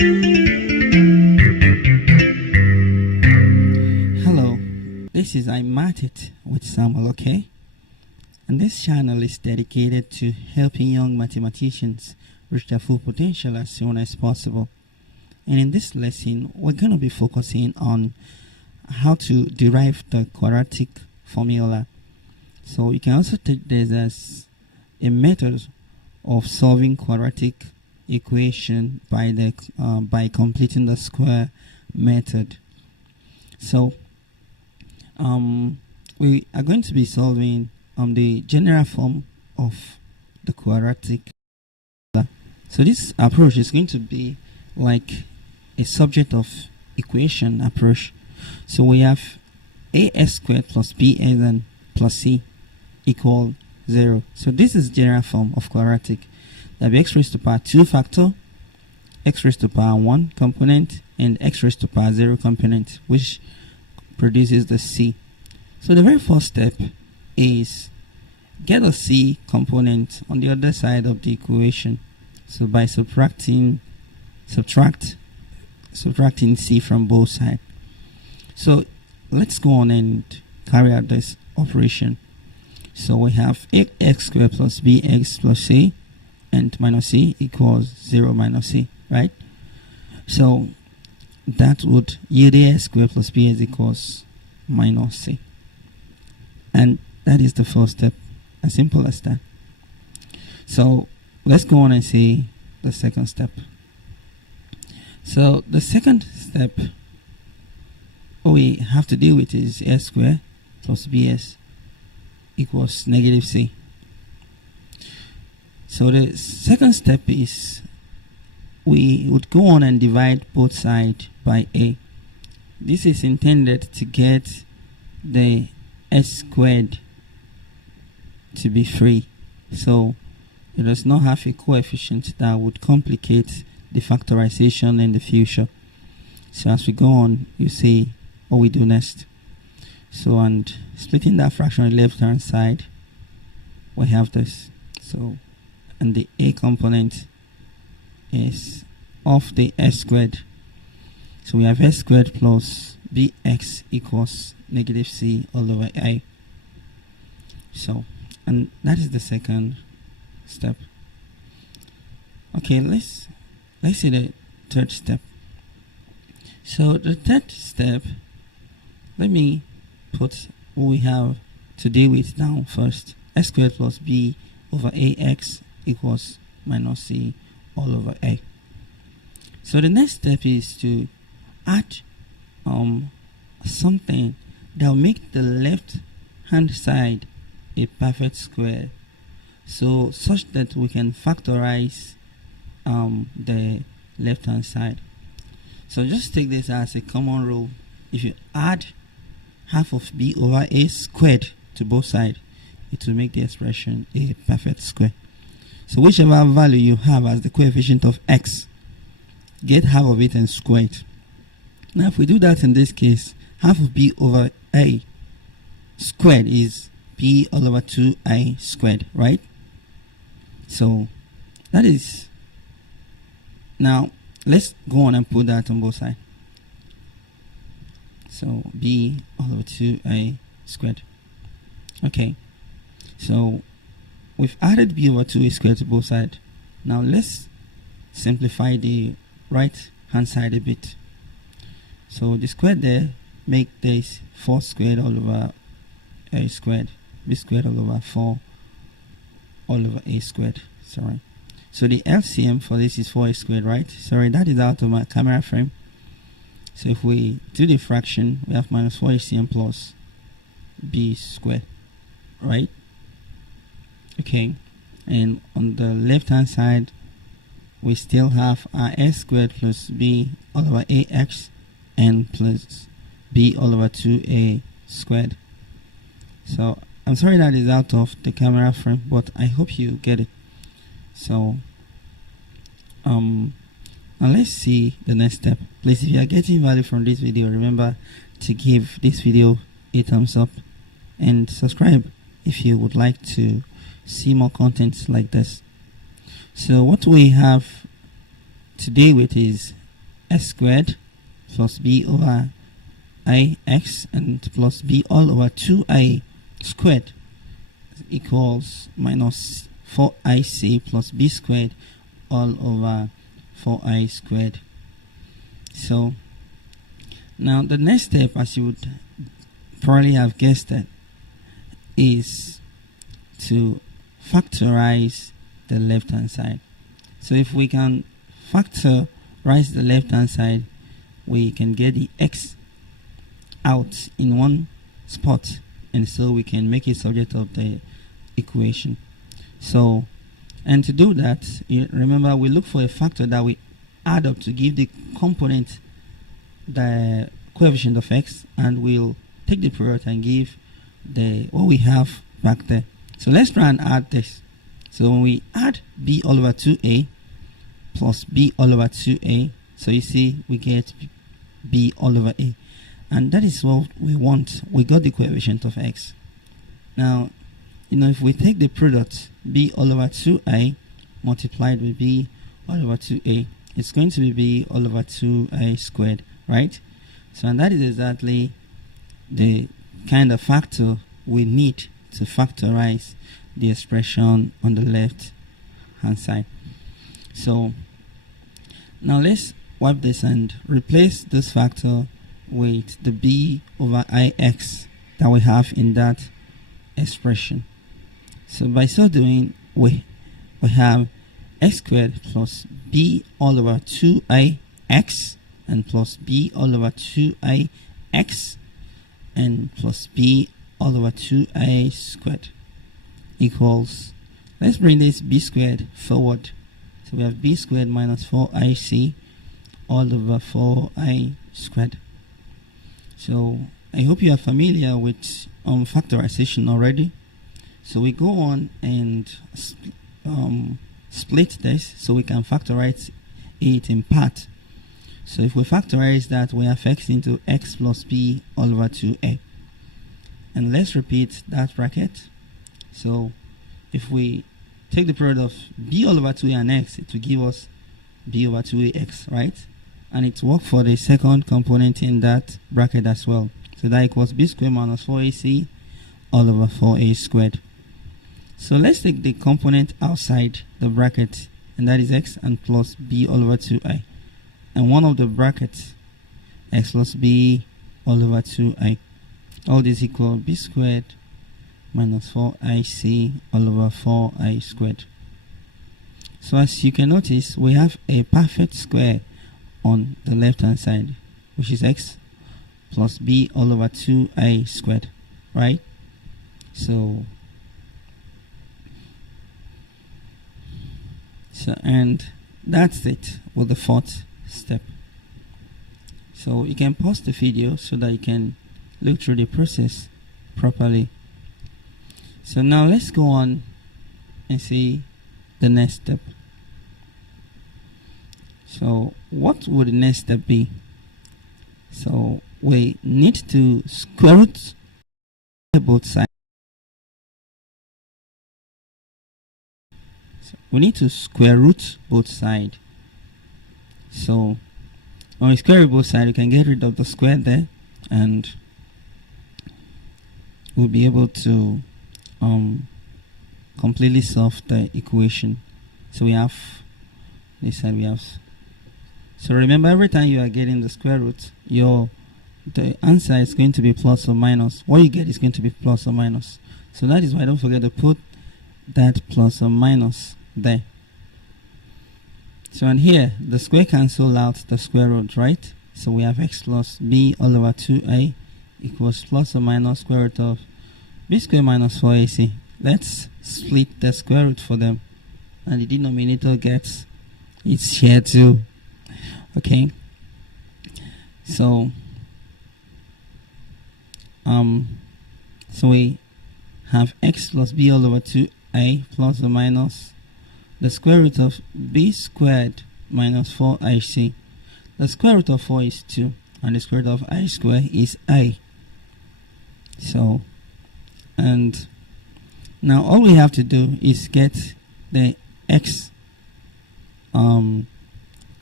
Hello, this is iMathit with Samuel Oke, and this channel is dedicated to helping young mathematicians reach their full potential as soon as possible. And in this lesson, we're going to be focusing on how to derive the quadratic formula. So you can also take this as a method of solving quadratic equation by completing the square method. So we are going to be solving the general form of the quadratic. So this approach is going to be like a subject of equation approach. So we have ax squared plus bn plus c equal 0. So this is general form of quadratic. That be x raised to power 2 factor, x raised to power 1 component, and x raised to power 0 component, which produces the c. So the very first step is get a c component on the other side of the equation. So by subtracting c from both sides. So let's go on and carry out this operation. So we have ax squared plus bx plus c and minus c equals 0 minus c, right? So that would yield ax squared plus bx equals minus c. And that is the first step, as simple as that. So let's go on and see the second step. So the second step we have to deal with is a squared plus bs equals negative c. So the second step is we would go on and divide both sides by a. This is intended to get the s squared to be free, so it does not have a coefficient that would complicate the factorization in the future. So as we go on, you see what we do next. So, and splitting that fraction on the left hand side, we have this. So, and the a component is of the s squared. So we have s squared plus bx equals negative c all over a. So, and that is the second step. Okay, let's see the third step. So the third step, let me put what we have to deal with down first. S squared plus b over ax equals minus c all over a. So the next step is to add something that will make the left hand side a perfect square, so such that we can factorize the left hand side. So just take this as a common rule. If you add half of b over a squared to both sides, it will make the expression a perfect square. So whichever value you have as the coefficient of x, get half of it and square it. Now if we do that in this case, half of b over a squared is b all over 2a squared, right? So that is, now let's go on and put that on both sides. So b all over 2a squared. Okay, so we've added b over 2a squared to both sides. Now let's simplify the right hand side a bit. So the squared there, make this 4 squared all over a squared, b squared all over 4 all over a squared. Sorry. So the LCM for this is 4a squared, right? Sorry, that is out of my camera frame. So if we do the fraction, we have minus 4acm plus b squared, right? Okay, and on the left hand side, we still have our s squared plus b all over ax and plus b all over 2a squared. So I'm sorry that is out of the camera frame, but I hope you get it. So now let's see the next step. Please, if you are getting value from this video, remember to give this video a thumbs up and subscribe if you would like to see more content like this. So what we have to deal with is s squared plus b over ix and plus b all over 2i squared equals minus 4ic plus b squared all over 4i squared. So now the next step, as you would probably have guessed it, is to factorize the left hand side. So if we can factorize the left hand side, we can get the x out in one spot, and so we can make it subject of the equation. So, and to do that, remember we look for a factor that we add up to give the component the coefficient of x, and we'll take the product and give the what we have back there. So let's try and add this. So when we add b all over 2a plus b all over 2a, so you see we get b all over a, and that is what we want. We got the coefficient of x. Now, if we take the product b all over 2a multiplied with b all over 2a, it's going to be b all over 2a squared, right? So, and that is exactly the kind of factor we need to factorize the expression on the left hand side. So now let's wipe this and replace this factor with the b over ix that we have in that expression. So by so doing, we have x squared plus b all over 2ix and plus b all over 2ix and plus b all over 2i squared equals, let's bring this b squared forward. So we have b squared minus 4ic all over 4i squared. So I hope you are familiar with factorization already. So we go on and split this so we can factorize it in part. So if we factorize that, we have x into x plus b all over 2a. And let's repeat that bracket. So if we take the product of b all over 2a and x, it will give us b over 2ax, right? And it works for the second component in that bracket as well. So that equals b squared minus 4ac all over 4a squared. So let's take the component outside the bracket, and that is x and plus b all over 2i. And one of the brackets, x plus b all over 2i. All this equal b squared minus 4ic all over 4i squared. So as you can notice, we have a perfect square on the left hand side, which is x plus b all over 2i squared, right? So and that's it with the fourth step. So you can pause the video so that you can look through the process properly. So now let's go on and see the next step. So what would the next step be? So we need to square root both sides. So we need to square root both sides. So when we square root both sides, you can get rid of the square there, and we'll be able to completely solve the equation. So we have this side, we have. So remember, every time you are getting the square root, the answer is going to be plus or minus. What you get is going to be plus or minus. So that is why don't forget to put that plus or minus there. So and here the square cancel out the square root, right? So we have x plus b all over 2a equals plus or minus square root of b squared minus 4ac. Let's split the square root for them, and the denominator gets its share too. Okay, so we have x plus b all over 2a plus or minus the square root of b squared minus 4ic. The square root of 4 is 2, and the square root of I squared is I. So, and now all we have to do is get the x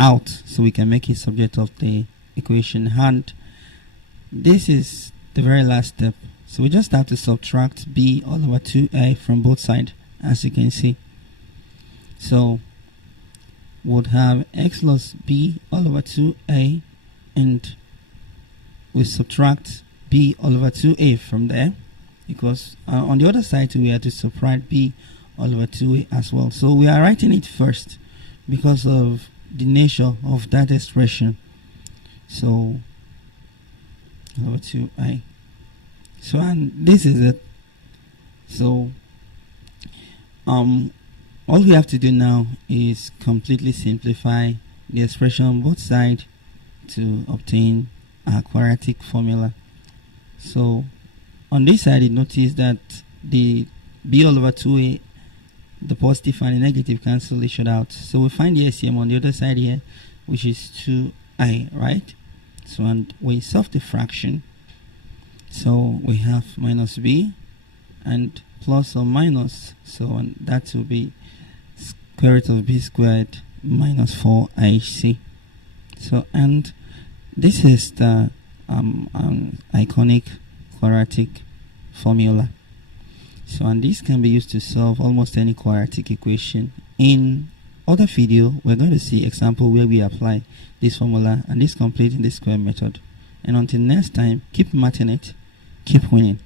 out so we can make it subject of the equation. And this is the very last step. So we just have to subtract b all over 2a from both sides, as you can see. So would have x plus b all over 2a, and we subtract b all over 2a from there, because on the other side we have to subtract b all over 2a as well. So we are writing it first because of the nature of that expression. So over 2a. So, and this is it. So all we have to do now is completely simplify the expression on both sides to obtain a quadratic formula. So on this side, you notice that the b all over 2a, the positive and the negative cancel each other out. So we find the LCM on the other side here, which is 2i, right? So, and we solve the fraction. So we have minus b and plus or minus, so and that will be square root of b squared minus 4ac. So, and this is the iconic quadratic formula. So, and this can be used to solve almost any quadratic equation. In other video, we're going to see example where we apply this formula and this completing the square method. And until next time, keep mathing it, keep winning.